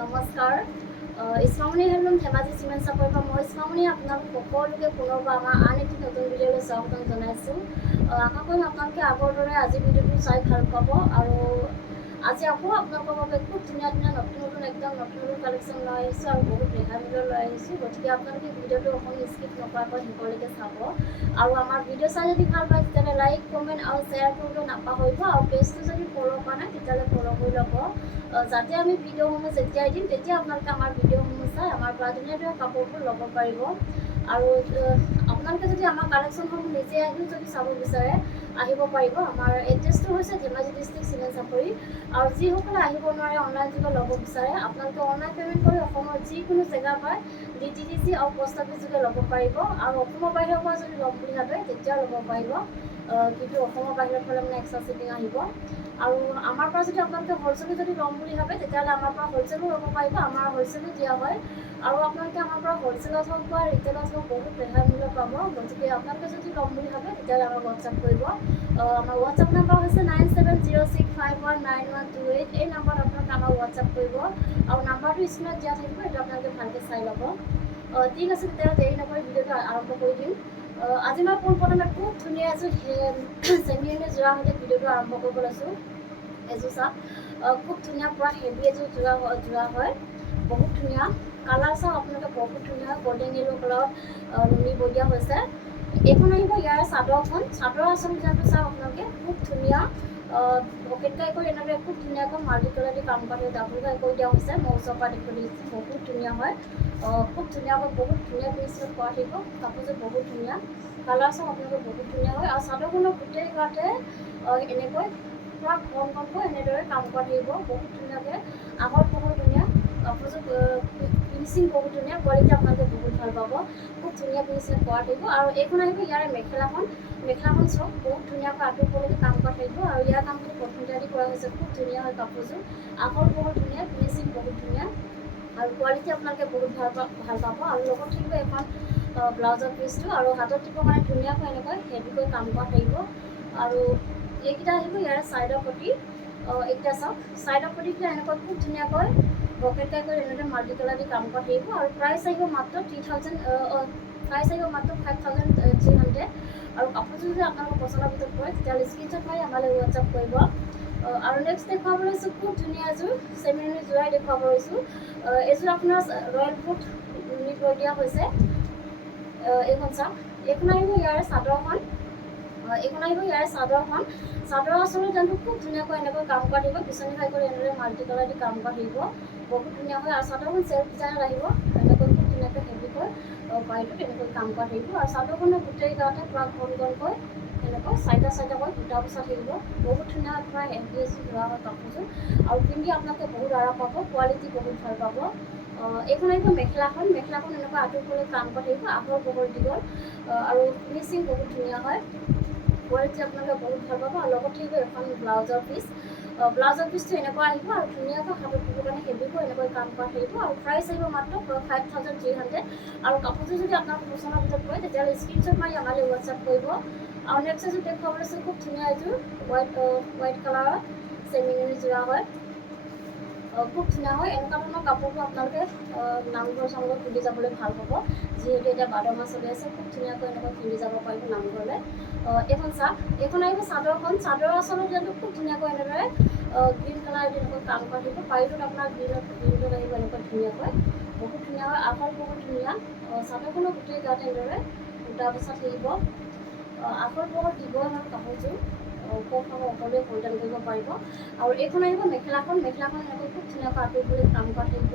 নমস্কাৰ ইছমামণি handloom Dhemaji cement চাপৰিৰ পৰা মই ইছমামণি আপোনালোক সকলোকে পুনৰবাৰ আমাৰ আন এটি নতুন ভিডিঅ'লৈ স্বাগতম জনাইছোঁ। আশা কৰিম আপোনালোকে আগৰ দৰে আজি ভিডিঅ'টো চাই ভাল পাব আৰু আজি আকৌ আপোনালোকৰ বাবে খুব ধুনীয়া ধুনীয়া নতুন একদম নতুন কালেকশ্যন লৈ আহিছোঁ আৰু বহুত ৰেহাই মূল্য লৈ আহিছোঁ। গতিকে আপোনালোকে ভিডিঅ'টো অকণমান স্কিপ নকৰাকৈ শেষলৈকে চাব আৰু আমাৰ ভিডিঅ' চাই যদি ভাল পায় তেতিয়াহ'লে লাইক কমেণ্ট আৰু শ্বেয়াৰ কৰিবলৈ নাপাহৰিব আৰু পেজটো যদি ফ'ল' কৰা নাই তেতিয়াহ'লে ফ'ল' কৰি ল'ব যাতে আমি ভিডিঅ'সমূহ যেতিয়াই দিম তেতিয়া আপোনালোকে আমাৰ ভিডিঅ'সমূহ চাই আমাৰ পৰা ধুনীয়া ধুনীয়া কাপোৰবোৰ ল'ব পাৰিব আৰু আপোনালোকে যদি আমাৰ কালেকশ্যনসমূহ নিজে আহিও যদি চাব বিচাৰে আহিব পাৰিব। আমাৰ এড্ৰেছটো হৈছে ধেমাজি ডিষ্ট্ৰিক্ট চিমেণ্ট চাপৰি আৰু যিসকলে আহিব নোৱাৰে অনলাইন যোগে ল'ব বিচাৰে আপোনালোকে অনলাইন পে'মেণ্ট কৰি অসমৰ যিকোনো জেগাৰ পৰা DTDC আৰু পোষ্ট অফিচ যোগে ল'ব পাৰিব আৰু অসমৰ বাহিৰৰ পৰা যদি ল'ম বুলি ভাবে তেতিয়াও ল'ব পাৰিব কিন্তু অসমৰ বাহিৰত হ'লে মানে এক্সট্ৰা শ্বিপিং আহিব আৰু আমাৰ পৰা যদি আপোনালোকে হ'লচেলো যদি ল'ম বুলি ভাবে তেতিয়াহ'লে আমাৰ পৰা হ'লচেলো ল'ব পাৰিব। আমাৰ হ'লচেলো দিয়া হয় আৰু আপোনালোকে আমাৰ পৰা হ'লচেলত হওক বা ৰিটেইলত হওক বহুত ৰেহাই মূল্য পাব। গতিকে আপোনালোকে যদি ল'ম বুলি ভাবে তেতিয়াহ'লে আমাক হোৱাটছআপ কৰিব। আমাৰ হোৱাটছআপ নাম্বাৰ হৈছে 9706519128। এই নাম্বাৰত আপোনালোকে আমাক হোৱাটছআপ কৰিব আৰু নাম্বাৰটো স্ক্ৰীনত দিয়া থাকিব, এইটো আপোনালোকে ভালকৈ চাই ল'ব। ঠিক আছে, তেতিয়াহ'লে দেৰি নকৰি ভিডিঅ'টো আৰম্ভ কৰি দিম। আজি মই পোনপ্ৰথমে খুব ধুনীয়া এযোৰ চেমিয়নী যোৰা সৈতে ভিডিঅ'টো আৰম্ভ কৰিব লৈছোঁ। এযোৰ চাওক খুব ধুনীয়া পুৰা হেভি এযোৰ যোৰা হয়, বহুত ধুনীয়া কালাৰ চাওক আপোনালোকে, বহুত ধুনীয়া গল্ডেন য়েল্ল' কালাৰত নুনি বৈ দিয়া হৈছে। এইখন আহিব ইয়াৰ চাদৰখন, চাদৰ আচল ডিজাইনটো চাওক আপোনালোকে, খুব ধুনীয়া পকেট কাই কৰি এনেদৰে খুব ধুনীয়াকৈ মাল্টি কালাৰ দি কাম কৰি ডাবুল কাই কৰি দিয়া হৈছে। মই ওচৰৰ পৰা দেখুৱাই দিছোঁ, বহুত ধুনীয়া হয়, খুব ধুনীয়াকৈ বহুত ধুনীয়া ফিনিচিঙত কৰা থাকিব। কাপোৰযোৰ বহুত ধুনীয়া, কালাৰ চাওক আপোনালোকে, বহুত ধুনীয়া হয় আৰু চাদৰখনৰ গোটেই গাতে এনেকৈ পুৰা ঘন ঘনকৈ এনেদৰে কাম কৰা থাকিব, বহুত ধুনীয়াকৈ আহল বহল ধুনীয়া। কাপোৰযোৰ ফিনিচিং বহুত ধুনীয়া, কোৱালিটি আপোনালোকে বহুত ভাল পাব, খুব ধুনীয়া ফিনিচিং কৰা থাকিব। আৰু এইখন আহিব ইয়াৰে মেখেলাখন চাওক বহুত ধুনীয়াকৈ আঁতৰলৈকে কাম কৰা থাকিব আৰু ইয়াৰ কামটো প্ৰথমতে আদি কৰা হৈছে, খুব ধুনীয়া হয় কাপোৰযোৰ, আহল বহল ধুনীয়া, ফিনিচিং বহুত ধুনীয়া আৰু কোৱালিটি আপোনালোকে বহুত ভাল পাব। আৰু লগত থাকিব এখন ব্লাউজৰ পিচটো আৰু হাতত দিব কাৰণে ধুনীয়াকৈ এনেকৈ হেভিকৈ কাম কৰা থাকিব। আৰু এইকেইটা আহিব ইয়াৰে ছাইডৰ পটি, এইকেইটা চাওক ছাইডৰ পটিকেইটা এনেকৈ খুব ধুনীয়াকৈ পকেট কাই কৰি এনেদৰে মাল্টি কালাৰ দি কাম কৰা থাকিব আৰু প্ৰাইচ আহিব মাত্ৰ 5300 আৰু কাপোৰযোৰ যদি আপোনালোকৰ পচন্দৰ ভিতৰত পৰে তেতিয়াহ'লে স্ক্ৰীনশ্বট মাৰি আমালৈ হোৱাটছআপ কৰিব। আৰু নেক্সট দেখুৱাব লৈছোঁ খুব ধুনীয়া এযোৰ চেমিয়নী যোৰাই দেখুৱাব লৈছোঁ। এইযোৰ আপোনাৰ ৰয়েল ফুট নুনি বৈ দিয়া হৈছে। এইখন চাওক, এইখন আহিব ইয়াৰে চাদৰখন, চাদৰ আচলৰ দামটো খুব ধুনীয়াকৈ এনেকৈ কাম কৰা থাকিব, বিচনী খাই কৰি এনেদৰে মাল্টি কালাৰ দি কাম কৰা থাকিব, বহুত ধুনীয়া হয়। আৰু চাদৰখন চেল্ফ ডিজাইনত আহিব, এনেকৈ খুব ধুনীয়াকৈ হেভিকৈ বাৰীটোত এনেকৈ কাম কৰা থাকিব আৰু চাদৰখনৰ গোটেই গাতে পূৰা ঘন ঘনকৈ এনেকৈ চাইডাকৈ বুটা বচা থাকিব, বহুত ধুনীয়া পুৰা হেভি এযোৰ যোৰা হয় কাপোৰযোৰ আৰু পিন্ধি আপোনালোকে বহুত আৰাম পাব, কোৱালিটি বহুত ভাল পাব। এইখন আহিব মেখেলাখন এনেকুৱা আঁতৰলৈ কাম কৰা থাকিব, আহল বহল দীঘল আৰু ফিনিচিং বহুত ধুনীয়া হয়, কোৱালিটি আপোনালোকে বহুত ভাল পাব। আৰু লগত থাকিব এখন ব্লাউজৰ পিচটো এনেকুৱা আহিব আৰু ধুনীয়াকৈ হাতত দিবৰ কাৰণে হেভিকৈ এনেকৈ কাম কৰা থাকিব আৰু প্ৰাইচ আহিব মাত্ৰ 5300 আৰু কাপোৰযোৰ যদি আপোনালোকৰ পচন্দৰ ভিতৰত পৰে তেতিয়াহ'লে স্ক্ৰীনশ্বট মাৰি আমালৈ হোৱাটছআপ কৰিব। আৰু নেক্সট এযোৰ দেখুৱাব লৈছোঁ, খুব ধুনীয়া এযোৰ হোৱাইট কালাৰৰ চেমিয়নী যোৰা হয়, খুব ধুনীয়া হয়। এনেকুৱা ধৰণৰ কাপোৰবোৰ আপোনালোকে নামঘৰ চামঘৰ পিন্ধি যাবলৈ ভাল পাব, যিহেতু এতিয়া ভাদ মাহ চলি আছে, খুব ধুনীয়াকৈ এনেকৈ পিন্ধি যাব পাৰিব নামঘৰলৈ। এইখন চাওক, এইখন আহিব চাদৰখন, চাদৰ আচলৰ ডিজাইনটো খুব ধুনীয়াকৈ এনেদৰে গ্ৰীণ কালাৰ দি এনেকৈ কাম কৰা থাকিব, পাৰিটোত আপোনাৰ গ্ৰীণত আহিব এনেকৈ ধুনীয়াকৈ, বহুত ধুনীয়া হয়, আহল বহুত ধুনীয়া। চাদৰখনৰ গোটেই গাত এনেদৰে বুটা বচা থাকিব, আহল বহল দীঘল হয় কাপোৰযোৰ, সকলোৱে পৰিধান কৰিব পাৰিব। আৰু এইখন আহিব মেখেলাখন এনেকৈ খুব ধুনীয়াকৈ আঁতৰলৈ কাম কৰা থাকিব,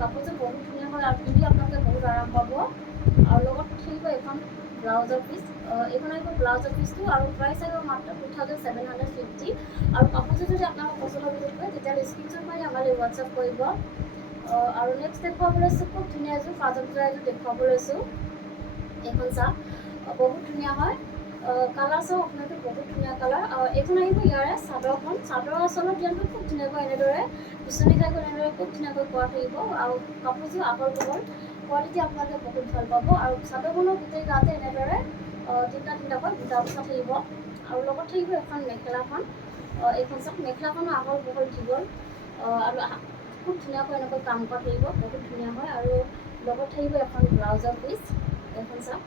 কাপোৰযোৰ বহুত ধুনীয়া হয় আৰু পিন্ধি আপোনালোকে বহুত আৰাম পাব। আৰু লগত থাকিব এখন ব্লাউজৰ পিচ, এইখন আহিব ব্লাউজৰ পিচটো আৰু প্ৰাইচ আহিব মাত্ৰ 2750 আৰু কাপোৰযোৰ যদি আপোনালোকৰ পচন্দৰ ভিতৰত পৰে তেতিয়াহ'লে স্ক্ৰীনশ্বট মাৰি আমালৈ হোৱাটছআপ কৰিব। আৰু নেক্সট দেখুৱাব লৈছোঁ খুব ধুনীয়া এযোৰ পাজত যোৰা এযোৰ দেখুৱাব লৈছোঁ। এইখন চাওক বহুত ধুনীয়া হয়, কালাৰ চাওক আপোনালোকে, বহুত ধুনীয়া কালাৰ। এইখন আহিব ইয়াৰে চাদৰখন, চাদৰ আচলৰ ডিজাইনটো খুব ধুনীয়াকৈ এনেদৰে বিচনী খাই কৰি এনেদৰে খুব ধুনীয়াকৈ কৰা থাকিব আৰু কাপোৰযোৰ আহল বহল, কোৱালিটি আপোনালোকে বহুত ভাল পাব। আৰু চাদৰখনৰ গোটেই গাতে এনেদৰে তিনিটাকৈ বুটা বচা থাকিব আৰু লগত থাকিব এখন মেখেলাখন, এইখন চাওক মেখেলাখনো আহল বহল দীঘল আৰু খুব ধুনীয়াকৈ এনেকৈ কাম কৰা থাকিব, বহুত ধুনীয়া হয়। আৰু লগত থাকিব এখন ব্লাউজৰ পিচ, এখন চাওক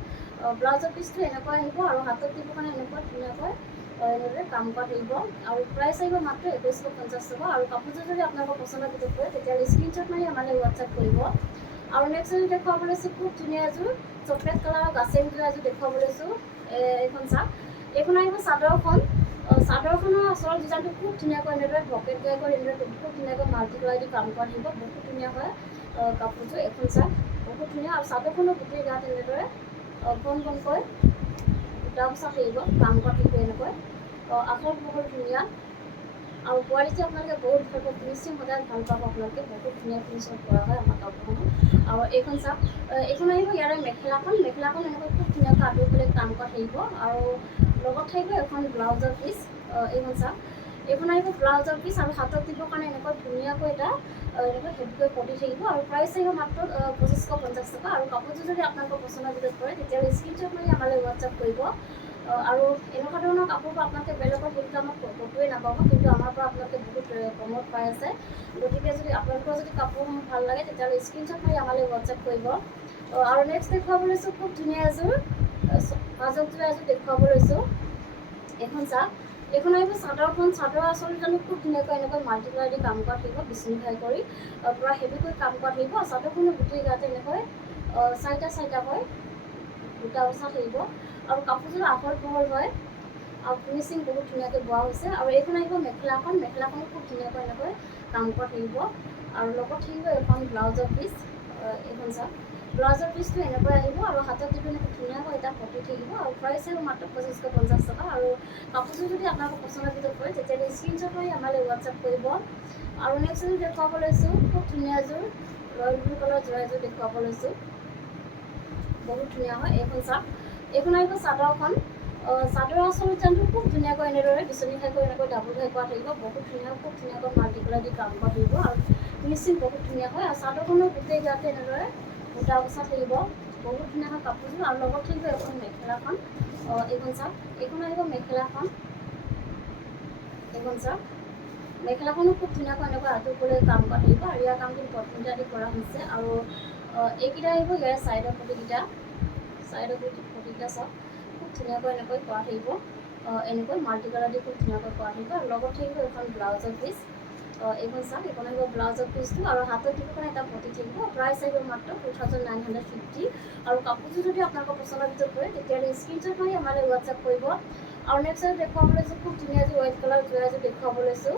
ব্লাউজৰ পিচটো এনেকুৱা আহিব আৰু হাতত দিব কাৰণে এনেকুৱা ধুনীয়াকৈ এনেদৰে কাম কৰা থাকিব। আৰু প্ৰাইচ আহিব মাত্ৰ 2150 টকা। আৰু কাপোৰযোৰ যদি আপোনালোকৰ পচন্দৰ ভিতৰত পৰে তেতিয়াহ'লে স্ক্ৰীনশ্বট মাৰি আমালৈ হোৱাটছআপ কৰিব। আৰু নেক্সট যদি দেখুৱাব লৈছোঁ খুব ধুনীয়া এযোৰ চকলেট কালাৰৰ গাছেং যোৰা এযোৰ দেখুৱাব লৈছোঁ। এইখন চাওক, এইখন আহিব চাদৰখন। চাদৰখনৰ আচল ডিজাইনটো খুব ধুনীয়াকৈ এনেদৰে পকেট গাই কৰি এনেদৰে খুব ধুনীয়াকৈ মাল্টি কালাৰ দি কাম কৰা থাকিব, বহুত ধুনীয়া হয় কাপোৰযোৰ। এইখন চাওক বহুত ধুনীয়া। আৰু চাদৰখনৰ গোটেই গাত এনেদৰে কণ কণকৈ বুটা বচা থাকিব, কাম কৰা থাকিব এনেকৈ। আচল বহুত ধুনীয়া আৰু কোৱালিটি আপোনালোকে বহুত ভাল পাব, ফিনিচিং সদায় ভাল পাব আপোনালোকে, বহুত ধুনীয়া ফিনিচিং কৰা হয় আমাৰ কাপোৰসমূহ। আৰু এইখন চাওক, এইখন আহিব ইয়াৰে মেখেলাখন এনেকৈ খুব ধুনীয়াকৈ আঁতৰি পেলাই কাম কৰা থাকিব। আৰু লগত থাকিব এখন ব্লাউজৰ পিচ, এইখন চাওক এইখন আহিব ব্লাউজৰ পিচ। আৰু হাতত দিবৰ কাৰণে এনেকৈ ধুনীয়াকৈ এটা এনেকৈ হেভিকৈ পতি থাকিব। আৰু প্ৰাইচ আহিব মাত্ৰ 2550 টকা। আৰু কাপোৰযোৰ যদি আপোনালোকৰ পচন্দৰ ভিতৰত পৰে তেতিয়াহ'লে স্ক্ৰীনশ্বট মাৰি আমালৈ হোৱাটছআপ কৰিব। আৰু এনেকুৱা ধৰণৰ কাপোৰবোৰ আপোনালোকে বেলেগত সেইটো দামত ক'তোৱে নাপাব, কিন্তু আমাৰ পৰা আপোনালোকে বহুত কমত পাই আছে। গতিকে যদি আপোনালোকৰ যদি কাপোৰসমূহ ভাল লাগে তেতিয়াহ'লে স্ক্ৰীনশ্বট মাৰি আমালৈ হোৱাটছআপ কৰিব। আৰু নেক্সট দেখুৱাব লৈছোঁ খুব ধুনীয়া এযোৰ পাঁচক যোৰা এযোৰ দেখুৱাব লৈছোঁ। এইখন চাওক, এইখন আহিব চাদৰখন। চাদৰ আচল জানো খুব ধুনীয়াকৈ এনেকৈ মাল্টি কালাৰ দি কাম কৰা থাকিব, বিচনি ঘাই কৰি পূৰা হেভিকৈ কাম কৰা থাকিব। চাদৰখনৰ গোটেই গাতে এনেকৈ চাৰিটা হয় বুটা বচা থাকিব। আৰু কাপোৰযোৰ আহল বহল হয় আৰু ফিনিচিং বহুত ধুনীয়াকৈ বোৱা হৈছে। আৰু এইখন আহিব মেখেলাখনো খুব ধুনীয়াকৈ এনেকৈ কাম কৰা থাকিব। আৰু লগত থাকিব এখন ব্লাউজৰ পিচ, এইখন চাওক ব্লাউজৰ পিচটো এনেকৈ আহিব আৰু হাতত দিব এনেকৈ ধুনীয়াকৈ এটা পতি থাকিব। আৰু প্ৰাইচ আহিব মাত্ৰ 2550 টকা। আৰু কাপোৰযোৰ যদি আপোনালোকৰ পচন্দৰ ভিতৰত পৰে তেতিয়াহ'লে স্ক্ৰীনশ্বট মাৰি আমালৈ হোৱাটছআপ কৰিব। আৰু নেক্সট এযোৰ দেখুৱাব লৈছোঁ খুব ধুনীয়া এযোৰ ৰয়েল ব্লু কালাৰ যোৰা এযোৰ দেখুৱাব লৈছোঁ, বহুত ধুনীয়া হয়। এইখন চাওক, এইখন আহিব চাদৰখন। চাদৰ আচল ডিজাইনটো খুব ধুনীয়াকৈ এনেদৰে বিচনি ঘাই কৰি এনেকৈ ডাবুল ঘাই কৰা থাকিব, বহুত ধুনীয়া খুব ধুনীয়াকৈ মাল্টি কালাৰ দি কাম কৰা থাকিব। আৰু ফিনিচিং বহুত ধুনীয়া হয়। আৰু চাদৰখনৰ গোটেই গাতে এনেদৰে বুটা বচা থাকিব, বহুত ধুনীয়া হয় কাপোৰযোৰ। আৰু লগত থাকিব এখন মেখেলাখন, এইখন চাওক এইখন আহিব মেখেলাখন। এইখন চাওক মেখেলাখনো খুব ধুনীয়াকৈ এনেকৈ আঁতৰি কাম কৰা থাকিব। আৰু ইয়াৰ কামখিনি পটমিটা দি কৰা হৈছে। আৰু এইকেইটা আহিব ইয়াৰ চাইডৰ পতিকেইটা চাওক খুব ধুনীয়াকৈ এনেকৈ কৰা থাকিব, এনেকৈ মাল্টি কালাৰ দি খুব ধুনীয়াকৈ কৰা থাকিব। আৰু লগত থাকিব এখন ব্লাউজৰ পিচ, এইখন চাওক এইখন আহিব ব্লাউজৰ পিচটো। আৰু হাতত দিব কাৰণে এটা পতি থাকিব। প্ৰাইচ আহিব মাত্ৰ 2950। আৰু কাপোৰযোৰ যদি আপোনালোকৰ পচন্দৰ ভিতৰত পৰে তেতিয়াহ'লে স্ক্ৰীনশ্বট মাৰি আমালৈ হোৱাটছআপ কৰিব। আৰু নেক্সট এযোৰ দেখুৱাব লৈছোঁ খুব ধুনীয়া এযোৰ হোৱাইট কালাৰ যোৰা এযোৰ দেখুৱাব লৈছোঁ।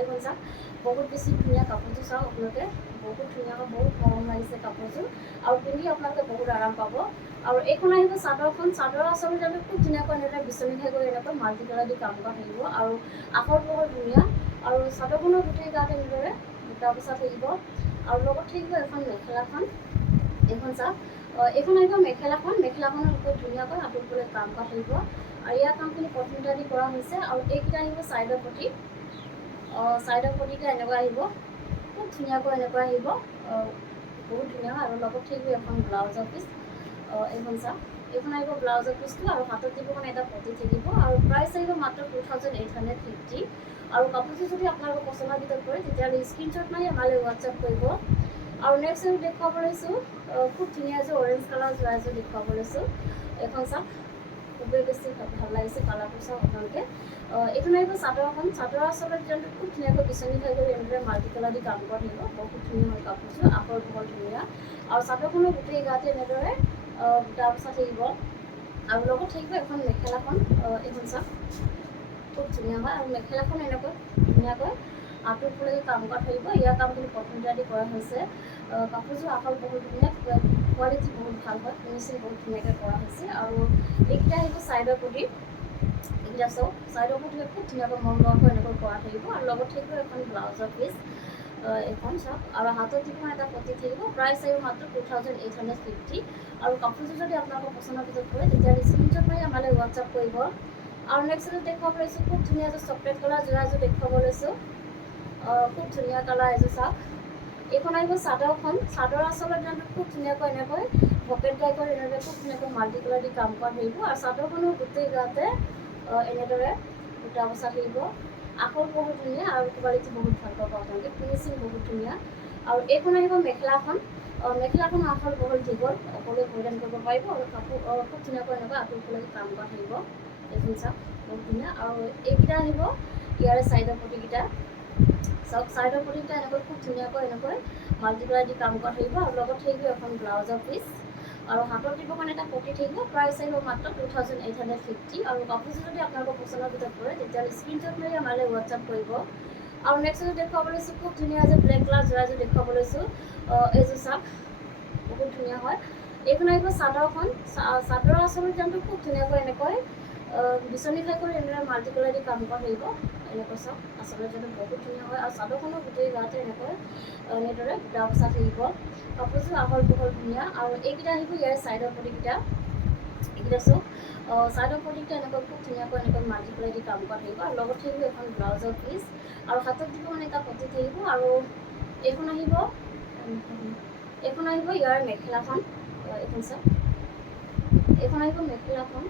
এইখন চাওক বহুত বেছি ধুনীয়া কাপোৰযোৰ, চাওক আপোনালোকে বহুত ধুনীয়া হয়, বহুত মৰম লাগিছে কাপোৰযোৰ। আৰু পিন্ধি আপোনালোকে বহুত আৰাম পাব। আৰু এইখন আহিব চাদৰখন। চাদৰ আচল ডিজাইনটো খুব ধুনীয়াকৈ এনেদৰে বিচনি ঘাই কৰি এনেকৈ মাল্টি কালাৰ দি কাম কৰা থাকিব। আৰু আহল বহল ধুনীয়া। আৰু চাদৰখনৰ গোটেই গাত এনেদৰে বুটা বচা থাকিব। আৰু লগত থাকিব এখন মেখেলাখন, এইখন চাওক এইখন আহিব মেখেলাখনৰ খুব ধুনীয়াকৈ আঁতৰি কাম কৰা থাকিব। আৰু ইয়াৰ কামখিনি পটমিটা দি কৰা হৈছে। আৰু এইকেইটা আহিব চাইডৰ পতি, চাইডৰ পতিকেইটা এনেকুৱা আহিব, খুব ধুনীয়াকৈ এনেকুৱা আহিব, বহুত ধুনীয়া হয়। আৰু লগত থাকিব এখন ব্লাউজৰ পিচ, এইখন চাওক এইখন আহিব ব্লাউজৰ পিচটো। আৰু হাতত দিব কাৰণে এটা পতি থাকিব। আৰু প্ৰাইচ আহিব মাত্ৰ 2850। আৰু কাপোৰযোৰ যদি আপোনালোকৰ পচন্দৰ ভিতৰত পৰে তেতিয়াহ'লে স্ক্ৰীনশ্বট মাৰি আমালৈ হোৱাটছআপ কৰিব। আৰু নেক্সট এযোৰ দেখুৱাব লৈছোঁ খুব ধুনীয়া এযোৰ অৰেঞ্জ কালাৰ যোৰা এযোৰ দেখুৱাব লৈছোঁ। এইখন চাওক খুবেই বেছি ভাল লাগিছে কালাৰটো, চাওক আপোনালোকে। এইখন আহিব চাদৰখন। চাদৰ আচলতে ডিজাইনটো খুব ধুনীয়াকৈ বিচনি ঘাই কৰি এনেদৰে মাল্টি কালাৰ দি কাম কৰা থাকিব, বহুত ধুনীয়া হয় কাপোৰযোৰ, আহল বহল ধুনীয়া। আৰু চাদৰখনৰ গোটেই গাতে এনেদৰে বুটা বচা থাকিব। আৰু লগত থাকিব এখন মেখেলাখন, এইখন চাওক খুব ধুনীয়া হয়। আৰু মেখেলাখন এনেকৈ ধুনীয়াকৈ আঁতৰি কাম কৰা থাকিব। ইয়াৰ কামখিনি পটমিটা দি কৰা হৈছে। কাপোৰযোৰ আহল বহল ধুনীয়া, কোৱালিটি বহুত ভাল হয়, ফিনিচিং বহুত ধুনীয়াকৈ কৰা হৈছে। আৰু এইকেইটা আহিব চাইডৰ পতি, এইকেইটা চাওক চাইডৰ পতি খুব ধুনীয়াকৈ মন লোৱাকৈ এনেকৈ কৰা থাকিব। আৰু লগত থাকিব এখন ব্লাউজৰ পিচ, এইখন চাওক। আৰু হাতত দিব এটা পতি থাকিব। প্ৰাইচ আহিব মাত্ৰ 2850। আৰু কাপোৰযোৰ যদি আপোনালোকৰ পচন্দৰ ভিতৰত পৰে তেতিয়াহ'লে স্ক্ৰীনশ্বট মাৰি আমালৈ হোৱাটছআপ কৰিব। আৰু নেক্সট এযোৰ দেখুৱাব লৈছোঁ খুব ধুনীয়া এযোৰ চকলেট কালাৰ যোৰা এযোৰ দেখুৱাব লৈছোঁ, খুব ধুনীয়া কালাৰ এযোৰ চাওক। এইখন আহিব চাদৰখন। চাদৰ আচলতে ডিজাইনটো খুব ধুনীয়াকৈ এনেকৈ পকেট গাই কৰি এনেদৰে খুব ধুনীয়াকৈ মাল্টি কালাৰ দি কাম কৰা থাকিব। আৰু চাদৰখনৰ গোটেই গাতে এনেদৰে বুটা বচা থাকিব। আখল বহুত ধুনীয়া আৰু কোৱালিটি বহুত ভাল পাব আপোনালোকে, ফিনিচিং বহুত ধুনীয়া। আৰু এইখন আহিব মেখেলাখন, মেখেলাখন আখল বহল দীঘল সকলোৱে পৰিধান কৰিব পাৰিব আৰু কাপোৰ খুব ধুনীয়াকৈ এনেকৈ আঁতৰলৈকে কাম কৰা থাকিব। এইখন চাওক বহুত ধুনীয়া। আৰু এইকেইটা আহিব ইয়াৰে চাইডৰ পতিকেইটা, চাওক চাইডৰ পতিকেইটা এনেকৈ খুব ধুনীয়াকৈ এনেকৈ মাল্টি কালাৰ দি কাম কৰা থাকিব। আৰু লগত থাকিব এখন ব্লাউজৰ পিচ আৰু হাতত দিব কাৰণে এটা পতি থাকিব। প্ৰাইচ আহিব মাত্ৰ 2850। আৰু কাপোৰযোৰ যদি আপোনালোকৰ পচন্দৰ ভিতৰত পৰে তেতিয়াহ'লে স্ক্ৰীনশ্বট মাৰি আমালৈ হোৱাটছআপ কৰিব। আৰু নেক্সট এযোৰ দেখুৱাব লৈছোঁ, খুব ধুনীয়া এযোৰ ব্লেক কালাৰ যোৰা এযোৰ দেখুৱাব লৈছোঁ। এইযোৰ চাওক বহুত ধুনীয়া হয়। এইখন আহিব চাদৰখন, চাদৰৰ আচলতে ডিজাইনটো খুব ধুনীয়াকৈ এনেকৈ বিচনী খাই কৰি এনেদৰে মাল্টি কালাৰ দি কাম কৰা থাকিব। এনেকৈ চাওক আচলতে ডিজাইনটো বহুত ধুনীয়া হয়। আৰু চাদৰখনৰ গোটেই গাতে এনেকৈ এনেদৰে বুটা বচা থাকিব। কাপোৰযোৰ আহল বহল ধুনীয়া। আৰু এইকেইটা আহিব ইয়াৰ চাইডৰ পতিকেইটা, এইকেইটা চাওক চাইডৰ পতিকেইটা এনেকৈ খুব ধুনীয়াকৈ এনেকৈ মাল্টি কালাৰ দি কাম কৰা থাকিব। আৰু লগত থাকিব এখন ব্লাউজৰ পিচ আৰু হাতত দিব মানে এটা পতি থাকিব। আৰু এইখন আহিব ইয়াৰ মেখেলাখন, এইখন চাওক এইখন আহিব মেখেলাখন,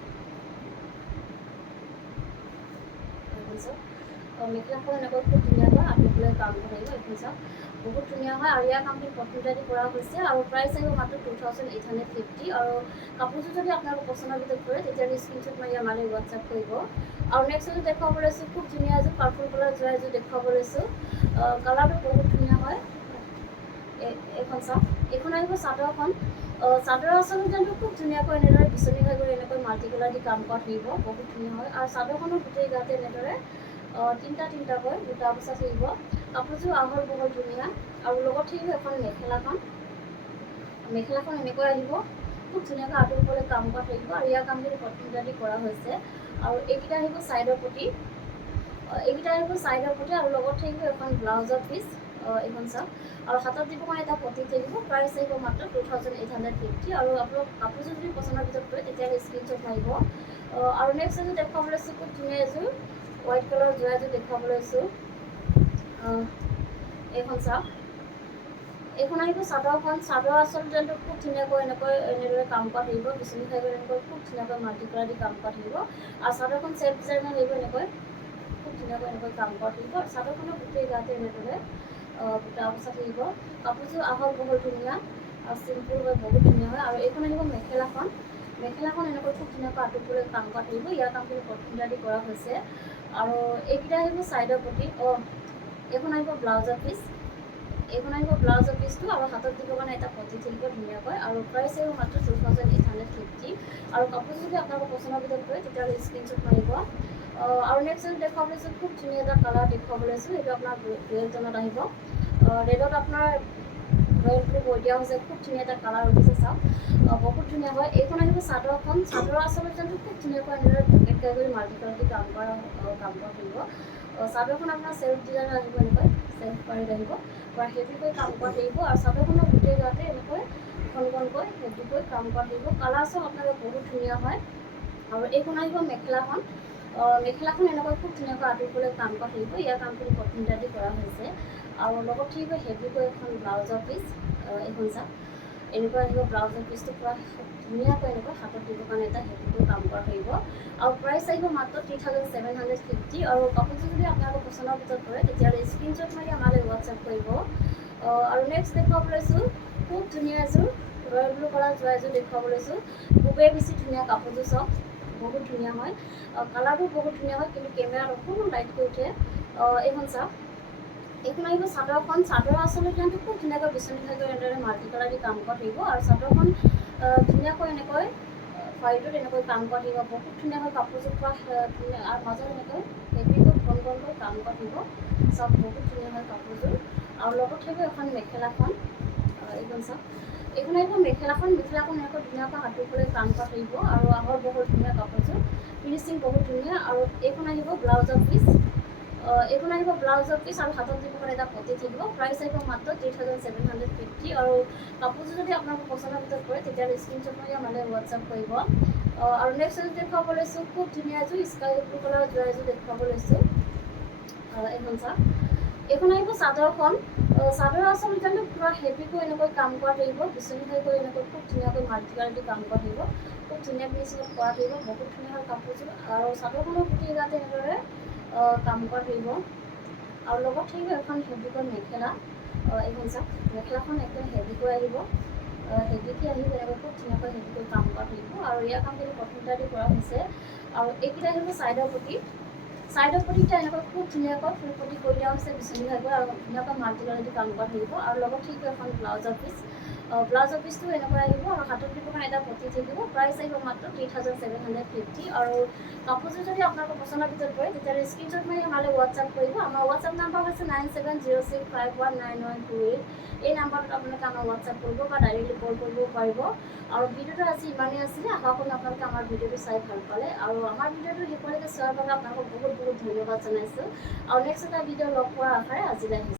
মেখেলাখন এনেকৈ খুব ধুনীয়াকৈ আঁতৰলৈ কাম কৰা থাকিব। এইখন চাওক বহুত ধুনীয়া হয়। আৰু ইয়াৰ কামটো কটনটাদি কৰা হৈছে। আৰু প্ৰাইচ আহিব মাত্ৰ 2850। আৰু কাপোৰযোৰ যদি আপোনালোকৰ পচন্দৰ ভিতৰত পৰে তেতিয়াহ'লে স্ক্ৰীনশ্বট মাৰি আমালৈ হোৱাটছআপ কৰিব। আৰু নেক্সট এযোৰ দেখুৱাব লৈছোঁ, খুব ধুনীয়া এযোৰ পাৰ্পল কালাৰ যোৰা এযোৰ দেখুৱাব লৈছোঁ। কালাৰটো বহুত ধুনীয়া হয়। এইখন চাওক এইখন আহিব চাদৰখন, চাদৰৰ আচল ডিজাইনটো খুব ধুনীয়াকৈ এনেদৰে বিচনী খাই কৰি এনেকৈ মাল্টি কালাৰ দি কাম কৰা থাকিব। বহুত ধুনীয়া হয়। আৰু চাদৰখনৰ গোটেই গাতে এনেদৰে তিনিটাকৈ বুটা বচা থাকিব। কাপোৰযোৰ আহল বহল ধুনীয়া। আৰু লগত থাকিব এখন মেখেলাখন, মেখেলাখন এনেকৈ আহিব খুব ধুনীয়াকৈ আঁতৰলৈ কাম কৰা থাকিব। আৰু ইয়াৰ কামখিনি কটনটাদি কৰা হৈছে। আৰু এইকেইটা আহিব চাইডৰ পতি, এইকেইটা আহিব চাইডৰ পতি আৰু লগত থাকিব এখন ব্লাউজৰ পিচ। এইখন চাওক আৰু হাতত দিব কাৰণে এটা পতি থাকিব। প্ৰাইচ আহিব মাত্ৰ 2850। আৰু আপোনালোক কাপোৰযোৰ যদি পচন্দৰ ভিতৰত পৰে তেতিয়াহ'লে স্ক্ৰীনশ্বট মাৰিব। আৰু নেক্সট এযোৰ দেখুৱাব লৈছোঁ, খুব ধুনীয়া এযোৰ হোৱাইট কালাৰ যোৰা এযোৰ দেখুৱাব লৈছোঁ। এইখন চাওক এইখন আহিব চাদৰখন, চাদৰ আচল ডিজাইনটো খুব ধুনীয়াকৈ এনেদৰে কাম কৰা থাকিব। বিচনী খাই কৰি এনেকৈ খুব ধুনীয়াকৈ মাল্টি কালাৰ দি কাম কৰা থাকিব। আৰু চাদৰখন চেল্ফ ডিজাইনৰ আহিব এনেকৈ খুব ধুনীয়াকৈ এনেকৈ কাম কৰা থাকিব। আৰু চাদৰখনৰ গোটেই গাতে এনেদৰে বুটা বচা থাকিব। কাপোৰযোৰ আহল বহল ধুনীয়া আৰু চিম্পুল হয়, বহুত ধুনীয়া হয়। আৰু এইখন আহিব মেখেলাখন, মেখেলাখন এনেকৈ খুব ধুনীয়াকৈ আঁতৰলৈ কাম কৰা থাকিব। ইয়াৰ কামখিনি কটনটাদি কৰা হৈছে। আৰু এইকেইটা আহিব চাইডৰ পতি, এইখন আহিব ব্লাউজৰ পিচ, এইখন আহিব ব্লাউজৰ পিচটো আৰু হাতত দিব কাৰণে এটা পতি থাকিব ধুনীয়াকৈ। আৰু প্ৰাইচ আহিব মাত্ৰ 2850। আৰু কাপোৰযোৰ যদি আপোনালোকৰ পচন্দৰ ভিতৰত পৰে তেতিয়াহ'লে স্ক্ৰীনশ্বট মাৰিব। আৰু নেক্সট যদি দেখুৱাব লৈছোঁ, খুব ধুনীয়া এটা কালাৰ দেখুৱাব লৈছোঁ। এইটো আপোনাৰ ৰেড টনত আহিব, ৰেডত আপোনাৰ ৰয়েল ব্লু কৈ দিয়া হৈছে। খুব ধুনীয়া এটা কালাৰ উঠিছে চাওক, বহুত ধুনীয়া হয়। এইখন আহিব চাদৰখন, চাদৰৰ আচল ডিজাইনটো খুব ধুনীয়াকৈ এনেদৰে পকেট কাই কৰি মাল্টি কালাৰ দি কাম কৰা থাকিব। চাদৰখন আপোনাৰ চেল্ফ ডিজাইন আহিব, এনেকৈ চেল্ফ পাৰীত আহিব, পূৰা হেভিকৈ কাম কৰা থাকিব। আৰু চাদৰখনৰ গোটেই গাতে এনেকৈ ঘনকৈ হেভিকৈ কাম কৰা থাকিব। কালাৰ চাওক আপোনালোকে বহুত ধুনীয়া হয়। আৰু এইখন আহিব মেখেলাখন, মেখেলাখন এনেকৈ খুব ধুনীয়াকৈ আঁতৰলৈ কাম কৰা থাকিব। ইয়াৰ কামখিনি কটনটাদি কৰা হৈছে। আৰু লগত থাকিব হেভিকৈ এখন ব্লাউজৰ পিচ। এইখন চাওক এনেকৈ আহিব ব্লাউজৰ পিচটো পূৰা ধুনীয়াকৈ এনেকৈ হাতত দিব কাৰণে এটা হেভিকৈ কাম কৰা থাকিব। আৰু প্ৰাইচ আহিব মাত্ৰ 3750। আৰু কাপোৰযোৰ যদি আপোনালোকৰ পচন্দৰ ভিতৰত পৰে তেতিয়াহ'লে স্ক্ৰীনশ্বট মাৰি আমালৈ হোৱাটছআপ কৰিব। আৰু নেক্সট দেখুৱাব লৈছোঁ, খুব ধুনীয়া এযোৰ ৰয়েল ব্লু কালাৰ যোৰা এযোৰ দেখুৱাব লৈছোঁ। খুবেই বেছি ধুনীয়া কাপোৰযোৰ চাওক, বহুত ধুনীয়া হয়। কালাৰটো বহুত ধুনীয়া হয়, কিন্তু কেমেৰাত অকণমান লাইটকৈ উঠে। এইখন চাওক এইখন আহিব চাদৰখন, চাদৰৰ আচলতে ডিজাইনটো খুব ধুনীয়াকৈ বিচনী খাই কৰি এনেদৰে মাল্টি কালাৰ দি কাম কৰা থাকিব। আৰু চাদৰখন ধুনীয়াকৈ এনেকৈ হোৱাইটত এনেকৈ কাম কৰা থাকিব। বহুত ধুনীয়া হয় কাপোৰযোৰ, ধুনীয়া আৰু মাজত এনেকৈ হেভিকৈ ঘনকৈ কাম কৰা থাকিব। চাওক বহুত ধুনীয়া হয় কাপোৰযোৰ। আৰু লগত থাকিব এখন মেখেলাখন, এইখন চাওক এইখন আহিব মেখেলাখন, মেখেলাখন এনেকৈ ধুনীয়াকৈ আঁতৰলৈ কাম কৰা থাকিব। আৰু আহল বহল ধুনীয়া কাপোৰযোৰ, ফিনিচিং বহুত ধুনীয়া। আৰু এইখন আহিব ব্লাউজৰ পিচ, এইখন আহিব ব্লাউজৰ পিচ আৰু হাতত দিব কাৰণে এটা পতি থাকিব। প্ৰাইচ আহিব মাত্ৰ 3750। আৰু কাপোৰযোৰ যদি আপোনালোকৰ পচন্দৰ ভিতৰত পৰে তেতিয়াহ'লে স্ক্ৰীনশ্বট মাৰি আমালৈ হোৱাটছআপ কৰিব। আৰু নেক্সট এযোৰ দেখুৱাব লৈছোঁ, খুব ধুনীয়া এযোৰ স্কাই ব্লু কালাৰ যোৰা এযোৰ দেখুৱাব লৈছোঁ। এইখন চাওক এইখন আহিব চাদৰখন, চাদৰৰ আচল ডিজাইনটো পূৰা হেভিকৈ এনেকৈ কাম কৰা থাকিব। বিচনী খাই কৰি এনেকৈ খুব ধুনীয়াকৈ মাল্টি কালাৰ দি কাম কৰা থাকিব। খুব ধুনীয়া ফিনিচিঙত কৰা থাকিব, বহুত ধুনীয়া হয় কাপোৰযোৰ। আৰু চাদৰখনৰ গোটেই গাতে এনেদৰে কাম কৰা থাকিব আৰু লগত থাকিব এখন হেভিকৈ মেখেলা এইখন চাওক মেখেলাখন একদম হেভিকৈ আহিব হেভিকৈ আহি তেনেকৈ খুব ধুনীয়াকৈ হেভিকৈ কাম কৰা থাকিব আৰু ইয়াৰ কামখিনি প্ৰথমতে কৰা হৈছে আৰু এইকেইটা আহিব ছাইডৰ পটিটা এনেকৈ খুব ধুনীয়াকৈ ফুল পটি কৰি দিয়া হৈছে বিচনী ঘাইকৈ আৰু ধুনীয়াকৈ মাল্টি কালাৰেদি কাম কৰা থাকিব আৰু লগত থাকিব এখন ব্লাউজৰ পিচটো এনেকৈ আহিব আৰু হাতত দিব কাৰণে এটা পটি থাকিব প্ৰাইচ আহিব মাত্ৰ 3750 আৰু কাপোৰযোৰ যদি আপোনালোকৰ পচন্দৰ ভিতৰত পৰে তেতিয়াহ'লে স্ক্ৰীনশ্বট মাৰি আমালৈ হোৱাটছআপ কৰিব আমাৰ হোৱাটছআপ নাম্বাৰ হৈছে 9706519128 এই নাম্বাৰটোত আপোনালোকে আমাৰ হোৱাটছআপ কৰিব বা ডাইৰেক্টলি কল কৰিব পাৰিব আৰু ভিডিঅ'টো আজি ইমানেই আছিলে আশা কৰোঁ আপোনালোকে আমাৰ ভিডিঅ'টো চাই ভাল পালে আৰু আমাৰ ভিডিঅ'টো শেষলৈকে চোৱাৰ বাবে আপোনালোকক বহুত ধন্যবাদ জনাইছোঁ আৰু নেক্সট এটা ভিডিঅ' লগ পোৱাৰ আশাৰে আজিলৈ আহিছোঁ।